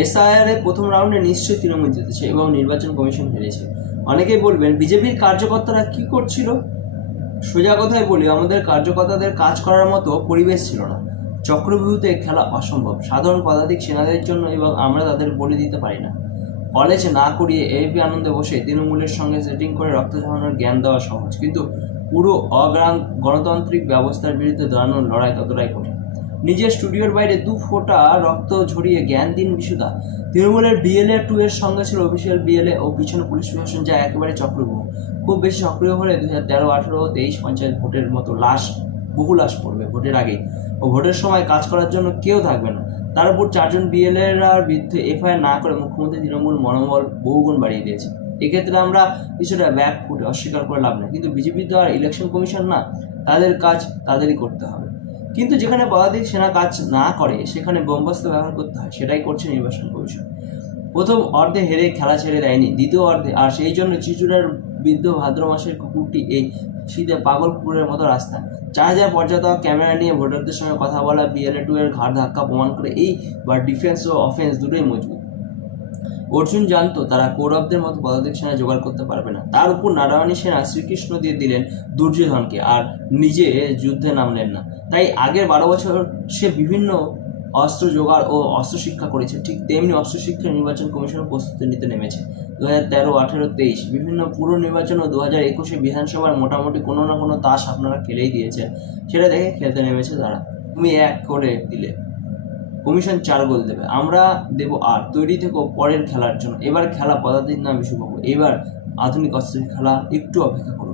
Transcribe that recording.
SIR এর প্রথম রাউন্ডে নিশ্চয়ই তৃণমূল জিতেছে এবং নির্বাচন কমিশন হেরেছে। অনেকেই বলবেন বিজেপির কার্যকর্তারা কি করছিল? সোজা কথায় বলি, আমাদের কার্যকর্তাদের কাজ করার মতো পরিবেশ ছিল না। চক্রব্যূহতে খেলা অসম্ভব সাধারণ পদাতিক সেনাদের জন্য, এবং আমরা তাদের বলে দিতে পারি না। কলেজে না করিয়ে এপি আনন্দে বসে তৃণমূলের সঙ্গে সেটিং করে রক্ত ঝরানোর জ্ঞান দেওয়া সহজ, কিন্তু পুরো গণতান্ত্রিক ব্যবস্থার বিরুদ্ধে দাঁড়ানোর লড়াই ততটাই কঠিন। নিজের স্টুডিওর বাইরে 2 ফোঁটা রক্ত ঝরিয়ে জ্ঞান দিন বিশুদা। তৃণমূলের BLA 2 এর সঙ্গে ছিল অফিসিয়াল BLA ও পিছনে পুলিশ প্রশাসন, যা একেবারে চক্রব্যূহ। খুব বেশি সক্রিয় হলে 2013, 18, 23 পঞ্চায়েত ভোটের মতো বহু লাশ পড়বে ভোটের আগেই, ও ভোটের সময় কাজ করার জন্য কেউ থাকবে না। তার উপর 4 জন BLA-র বিরুদ্ধে FIR না করে মুখ্যমন্ত্রী তৃণমূল মনোবল বহুগুণ বাড়িয়ে দিয়েছে। এক্ষেত্রে আমরা কিছুটা ব্যাক ফুটে অস্বীকার করে লাভ নেই, কিন্তু বিজেপি তো আর ইলেকশন কমিশন না, তাদের কাজ তাদেরই করতে হবে। কিন্তু যেখানে পদাতিক সেনা কাজ না করে সেখানে বোমাস্ত্র ব্যবহার করতে হয়, সেটাই করছে নির্বাচন কমিশন। প্রথম অর্ধে হেরে খেলা ছেড়ে দেয়নি দ্বিতীয় অর্ধে, আর সেই জন্য চিচুড়ার বৃদ্ধ ভাদ্র মাসের কুকুরটি এই শীতে পাগল কুকুরের মতো রাস্তায়। 4000 পর্যটক ক্যামেরা নিয়ে ভোটারদের সঙ্গে কথা বলা BLA 2 এর ঘাড় ধাক্কা প্রমাণ করে এইবার ডিফেন্স ও অফেন্স দুটোই মজবুত। অর্জুন জানতো তারা কৌরবদের মতো পদাতিক সেনা জোগাড় করতে পারবে না। তার উপর নারায়ণী সেনা শ্রীকৃষ্ণ দিয়ে দিলেন দুর্যোধনকে, আর নিজে যুদ্ধে নামলেন না। তাই আগের 12 বছর সে বিভিন্ন অস্ত্র জোগাড় ও অস্ত্র শিক্ষা করেছে, ঠিক তেমনি অস্ত্র শিক্ষা নির্বাচন কমিশন প্রস্তুতি নিতে নেমেছে। 2013, 18, 23 বিভিন্ন পুর নির্বাচন ও 2021 বিধানসভার মোটামুটি কোনো না কোনো তাস আপনারা খেলেই দিয়েছেন, সেটা দেখে খেলতে নেমেছে তারা। তুমি 1 করে দিলে, কমিশন 4 গোল দেবে, আমরা দেবো 8। তৈরি থেকো পরের খেলার জন্য। এবার খেলা পদাতিক না বিশুবাবু, এবার আধুনিক অস্ত্রের খেলা, একটু অপেক্ষা করুন।